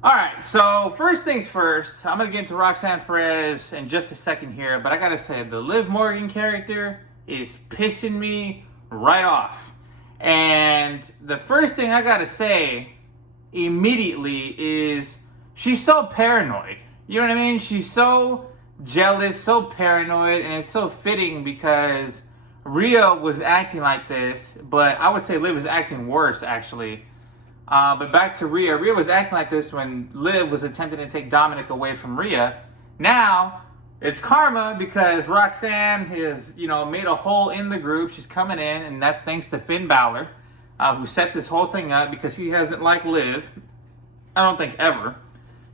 All right, so first things first, I'm going to get into Roxanne Perez in just a second here, but I got to say, the Liv Morgan character is pissing me right off. And the first thing I got to say immediately is she's so paranoid. You know what I mean? She's so jealous, so paranoid, and it's so fitting because Rhea was acting like this, but I would say Liv is acting worse, actually. But back to Rhea. Rhea was acting like this when Liv was attempting to take Dominic away from Rhea. Now, it's karma because Roxanne has, made a hole in the group. She's coming in, and that's thanks to Finn Balor, who set this whole thing up because he hasn't liked Liv, I don't think ever.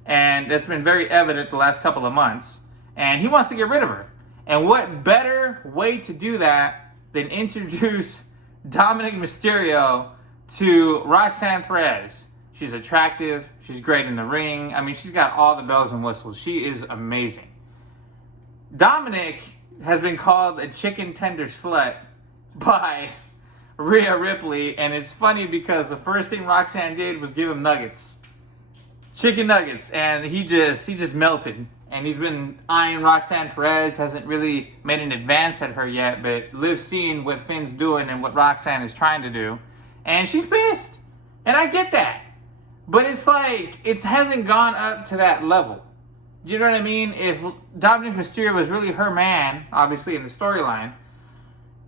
And that's been very evident the last couple of months. And he wants to get rid of her. And what better way to do that than introduce Dominic Mysterio to Roxanne Perez. She's attractive. She's great in the ring. I mean, she's got all the bells and whistles. She is amazing. Dominic has been called a chicken tender slut by Rhea Ripley, and it's funny because the first thing Roxanne did was give him nuggets. Chicken nuggets, and he just melted. And he's been eyeing Roxanne Perez, hasn't really made an advance at her yet, but Liv's seeing what Finn's doing and what Roxanne is trying to do. And she's pissed. And I get that. But it's like, it hasn't gone up to that level. You know what I mean? If Dominic Mysterio was really her man, obviously in the storyline,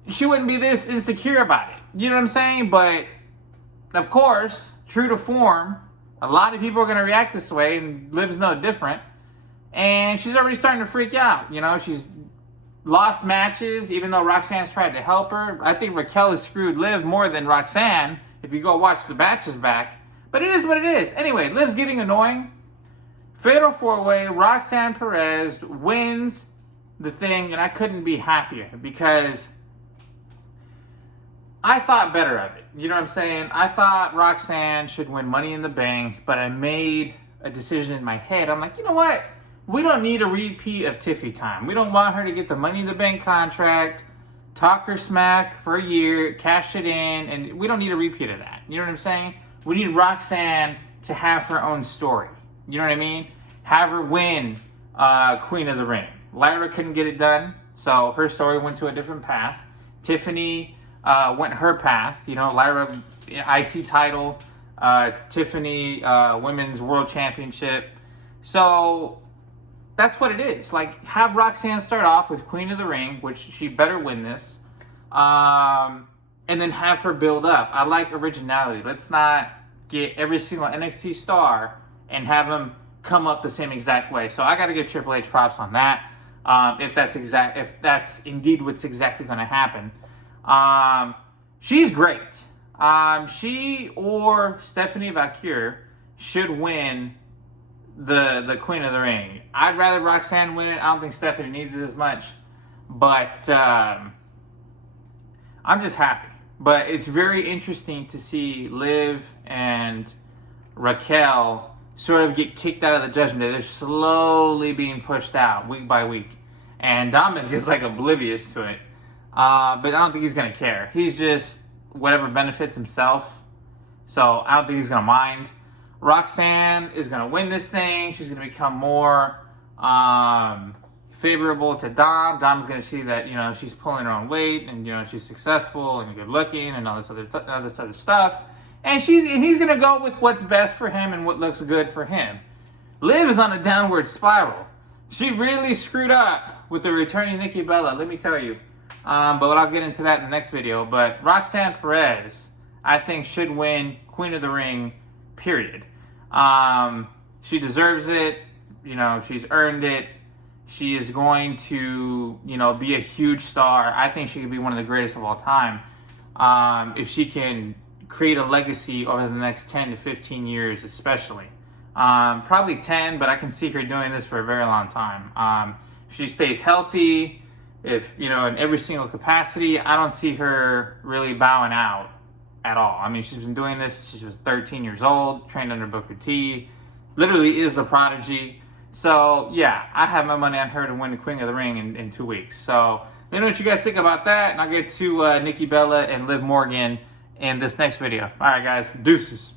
she wouldn't be this insecure about it. You know what I'm saying? But, of course, true to form, a lot of people are going to react this way, and Liv's no different. And she's already starting to freak out. She's lost matches, even though Roxanne's tried to help her. I think Raquel has screwed Liv more than Roxanne, if you go watch the matches back. But it is what it is. Anyway, Liv's getting annoying. Fatal 4-way, Roxanne Perez wins the thing, and I couldn't be happier because I thought better of it. You know what I'm saying? I thought Roxanne should win Money in the Bank, but I made a decision in my head. I'm like, you know what? We don't need a repeat of Tiffy time. We don't want her to get the Money in the Bank contract, talk her smack for a year, cash it in, and we don't need a repeat of that. You know what I'm saying? We need Roxanne to have her own story. You know what I mean? Have her win Queen of the Ring. Lyra couldn't get it done, so her story went to a different path. Tiffany went her path. Lyra, IC title, Tiffany, Women's World Championship. So that's what it is. Like, have Roxanne start off with Queen of the Ring, which she better win this, and then have her build up. I like originality. Let's not get every single NXT star and have them come up the same exact way. So I got to give Triple H props on that. If that's indeed what's exactly going to happen. She's great. She or Stephanie Valkyrie should win the Queen of the Ring. I'd rather Roxanne win it. I don't think Stephanie needs it as much. But I'm just happy. But it's very interesting to see Liv and Raquel sort of get kicked out of the Judgment Day. They're slowly being pushed out week by week. And Dominic is like oblivious to it. But I don't think he's going to care. He's just whatever benefits himself. So I don't think he's going to mind. Roxanne is going to win this thing. She's going to become more favorable to Dom. Dom's going to see that, she's pulling her own weight and, she's successful and good looking and all this other stuff. And he's going to go with what's best for him and what looks good for him. Liv is on a downward spiral. She really screwed up with the returning Nikki Bella, let me tell you. But I'll get into that in the next video. But Roxanne Perez, I think, should win Queen of the Ring, period. She deserves it. She's earned it. She is going to, be a huge star. I think she could be one of the greatest of all time. If she can create a legacy over the next 10 to 15 years, especially. Probably 10, but I can see her doing this for a very long time. She stays healthy. If, in every single capacity, I don't see her really bowing out at all. I mean, she's been doing this since she was 13 years old, trained under Booker T, literally is the prodigy. So, yeah, I have my money on her to win the Queen of the Ring in 2 weeks. So, let me know what you guys think about that, and I'll get to Nikki Bella and Liv Morgan in this next video. All right, guys, deuces.